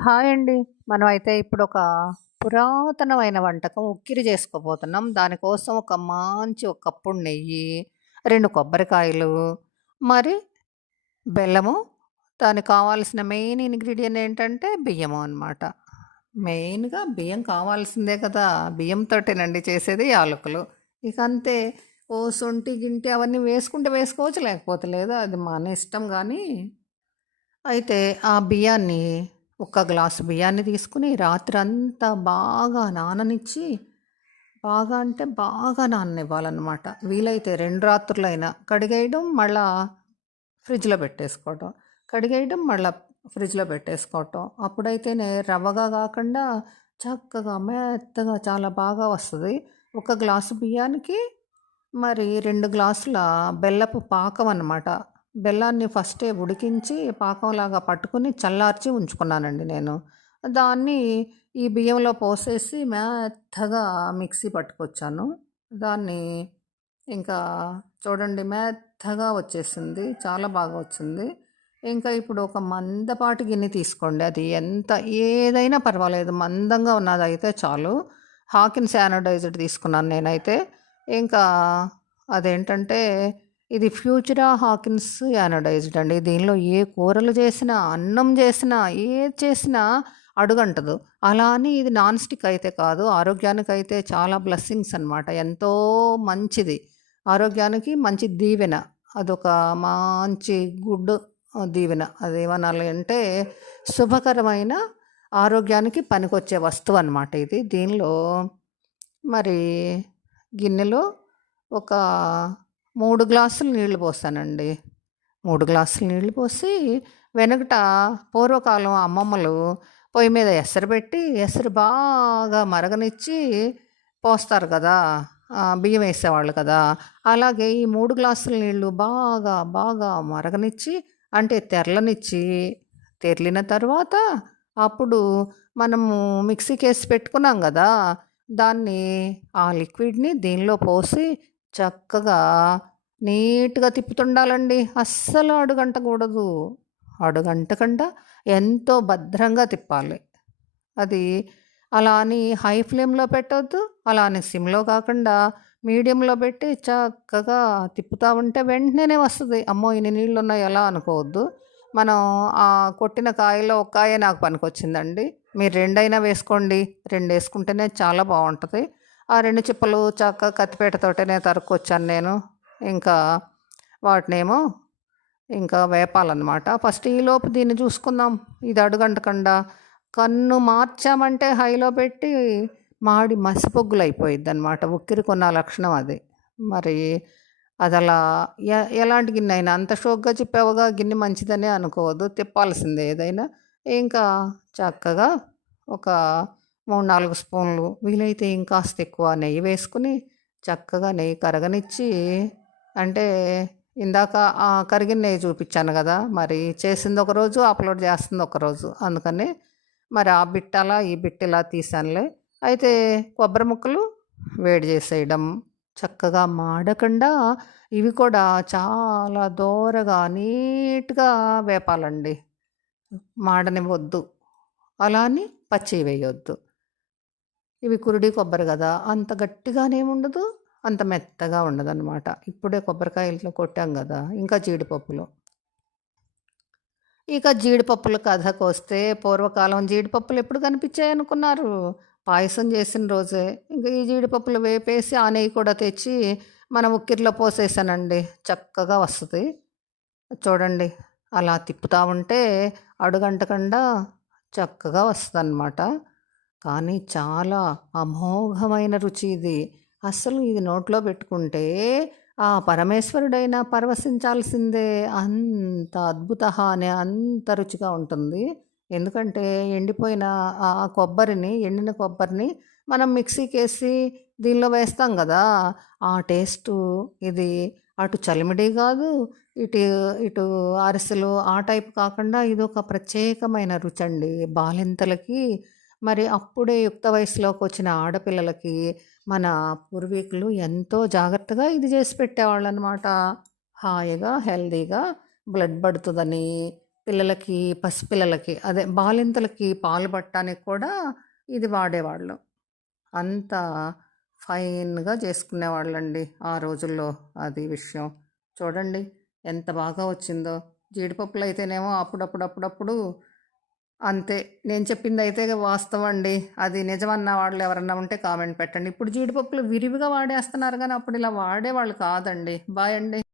Hi అండి. మనమైతే ఇప్పుడొక పురాతనమైన వంటకం ఉక్కిరి చేసుకోబోతున్నాం. దానికోసం ఒక కప్పుడు నెయ్యి, 2 కొబ్బరికాయలు, మరి బెల్లము, దానికి కావాల్సిన మెయిన్ ఇంగ్రీడియెంట్ ఏంటంటే బియ్యము అనమాట. మెయిన్‌గా బియ్యం కావాల్సిందే కదా! బియ్యంతోటేనండి చేసేది యాలకులు. ఇక అంతే. శొంఠి, గింటి అవన్నీ వేసుకుంటే వేసుకోవచ్చు, లేకపోతే లేదు. అది మన ఇష్టం గానీ అయితే ఆ బియ్యాన్ని ఒక గ్లాసు బియ్యాన్ని తీసుకొని రాత్రంతా బాగా నాననిచ్చి, బాగా అంటే బాగా నాననివ్వాలనమాట. వీలైతే 2 రాత్రులైనా కడిగేయడం, మళ్ళా ఫ్రిడ్జ్‌లో పెట్టేసుకోవటం. కడిగేయడం, మళ్ళా ఫ్రిడ్జ్‌లో పెట్టేసుకోవటం. అప్పుడైతేనే రవ్వగా కాకుండా చక్కగా మెత్తగా చాలా బాగా వస్తది. ఒక గ్లాసు బియ్యానికి మరి 2 గ్లాసుల బెల్లపు పాకం అనమాట. బెల్లాన్ని ఫస్టే ఉడికించి పాకంలాగా పట్టుకొని చల్లార్చి ఉంచుకున్నానండి నేను. దాన్ని ఈ బియ్యంలో పోసేసి మెత్తగా మిక్సీ పట్టుకొచ్చాను. దాన్ని ఇంకా చూడండి మెత్తగా వచ్చేసింది. చాలా బాగా వచ్చింది. ఇంకా ఇప్పుడు ఒక మందపాటి గిన్నె తీసుకోండి. అది ఎంత ఏదైనా పర్వాలేదు. మందంగా ఉన్నదైతే చాలు. హాకిన్స్ యానోడైజ్డ్ తీసుకున్నాను నేనైతే. ఇంకా అదేంటంటే ఇది ఫ్యూచరా హాకిన్స్ యానోడైజ్డ్ అండి. దీనిలో ఏ కూరలు చేసినా, అన్నం చేసినా, ఏది చేసినా అడుగంటదు. అలా అని ఇది నాన్ స్టిక్ అయితే కాదు. ఆరోగ్యానికైతే చాలా బ్లెస్సింగ్స్ అనమాట. ఎంతో మంచిది. ఆరోగ్యానికి మంచి దీవెన. అదొక మంచి గుడ్ దీవెన. అదేమనాలి అంటే శుభకరమైన ఆరోగ్యానికి పనికొచ్చే వస్తువనమాట ఇది. దీనిలో మరి గిన్నెలో ఒక 3 గ్లాసులు నీళ్లు పోసానండి. 3 గ్లాసులు నీళ్లు పోసి వెనకట పూర్వకాలం అమ్మమ్మలు పొయ్యి మీద ఎసరు పెట్టి, ఎసరు బాగా మరగనిచ్చి పోస్తారు కదా! బియ్యం వేసేవాళ్ళు కదా! అలాగే ఈ 3 గ్లాసుల నీళ్లు బాగా, బాగా మరగనిచ్చి అంటే తెరలనిచ్చి, తెర్లిన తర్వాత అప్పుడు మనము మిక్సీకేసి పెట్టుకున్నాం గదా! దాన్ని ఆ లిక్విడ్‌ని దీనిలో పోసి చక్కగా నీట్‌గా తిప్పుతుండాలండి. అస్సలు అడుగంటకూడదు. అడుగంటకుండా ఎంతో భద్రంగా తిప్పాలి. అది అలా అని హై ఫ్లేమ్‌లో పెట్టొద్దు. అలా అని సిమ్‌లో కాకుండా మీడియంలో పెట్టి చక్కగా తిప్పుతా ఉంటే వెంటనే వస్తది. అమ్మో! ఇన్ని నీళ్లున్నాయి ఎలా అనుకోవద్దు. మనం కొట్టిన కాయలో ఒక కాయే నాకు పనికొచ్చిందండి. మీరు 2 అయినా వేసుకోండి. 2 ఏసుకుంటేనే చాలా బావుంటది. ఆ 2 చిప్పలు చక్కగా కత్తిపీటతోటనే తరుక్కొచ్చాను నేను. ఇంకా వాటినేమో ఇంకా వేపాలన్నమాట. ఫస్ట్ ఈలోపు దీన్ని చూసుకుందాం. ఇది అడుగంటకుండా కన్ను మార్చామంటే హైలో పెట్టి మాడి మసిపొగ్గులయిపోయిద్దనమాట. ఉక్కిరికొన్న లక్షణం అది. మరి అదలా ఎలాంటి గిన్నెైనా అంత షోక్‌గా చెప్పావుగా గిన్నె మంచిదనే అనుకోవద్దు. తిప్పాల్సిందే ఏదైనా. ఇంకా చక్కగా ఒక 3, 4 స్పూన్లు వీలైతే ఇంకాస్త ఎక్కువ నెయ్యి వేసుకొని చక్కగా నెయ్యి కరగనిచ్చి అంటే ఇందాక కరిగిన నెయ్యి చూపించాను గదా! మరి చేసింది ఒకరోజు, అప్‌లోడ్ చేస్తుంది ఒకరోజు. అందుకని మరి ఆ బిట్ అలా, ఈ బిట్ ఇలా తీశానులే. అయితే కొబ్బరి ముక్కలు వేడి చేసేయడం. చక్కగా మాడకుండా ఇవి కూడా చాలా దోరగా నీట్‌గా వేపాలండి. మాడనివ్వొద్దు. అలా అని పచ్చియి వేయొద్దు. ఇవి కురిడి కొబ్బరి గదా! అంత గట్టిగానేముండదు. అంత మెత్తగా ఉండదనమాట. ఇప్పుడే కొబ్బరికాయలు కొట్టాం గదా! ఇంకా జీడిపప్పులు. ఇక జీడిపప్పుల కథకొస్తే పూర్వకాలం జీడిపప్పులు ఎప్పుడు కనిపించాయనుకున్నారు? పాయసం చేసిన రోజే. ఇంక ఈ జీడిపప్పులు వేపేసి ఆ నెయ్యి కూడా తెచ్చి మనం ఉక్కిరిలో పోసేసానండి. చక్కగా వస్తది. చూడండి అలా తిప్పుతా ఉంటే అడుగంటకుండా చక్కగా వస్తదనమాట. కానీ చాలా అమోఘమైన రుచి ఇది. అస్సలు ఇది నోట్లో పెట్టుకుంటే ఆ పరమేశ్వరుడైనా పరవశించాల్సిందే. అంత అద్భుతః అనే అంత రుచిగా ఉంటుంది. ఎందుకంటే ఎండిపోయిన ఎండిన కొబ్బరిని మనం మిక్సీకేసి దీనిలో వేస్తాం గదా! ఆ టేస్టు ఇది అటు చలిమిడి గాదు, ఇటు ఇటు అరిసెలు ఆ టైప్ కాకుండా ఇదొక ప్రత్యేకమైన రుచండి. బాలింతలకి మరి అప్పుడే యుక్త వయసులోకొచ్చిన ఆడపిల్లలకి మన పూర్వీకులు ఎంతో జాగ్రత్తగా ఇది చేసి పెట్టేవాళ్ళనమాట. హాయిగా, హెల్తీగా బ్లడ్ పడుతుందని, పిల్లలకి, పసిపిల్లలకి అదే బాలింతలకి పాలు పట్టడానికి కూడా ఇది వాడేవాళ్ళు. అంత ఫైన్‌గా చేసుకునేవాళ్ళండి ఆ రోజుల్లో అది విషయం. చూడండి ఎంత బాగా వచ్చిందో. జీడిపప్పులయితేనేమో అప్పుడప్పుడు అంతే. నేను చెప్పిందయితే వాస్తవం అండి. అది నిజమన్న వాళ్ళు ఎవరన్నా ఉంటే కామెంట్ పెట్టండి. ఇప్పుడు జీడిపప్పులు విరివిగా వాడేస్తున్నారు గానీ, అప్పుడు ఇలా వాడేవాళ్ళు కాదండి. బాయ్ అండి.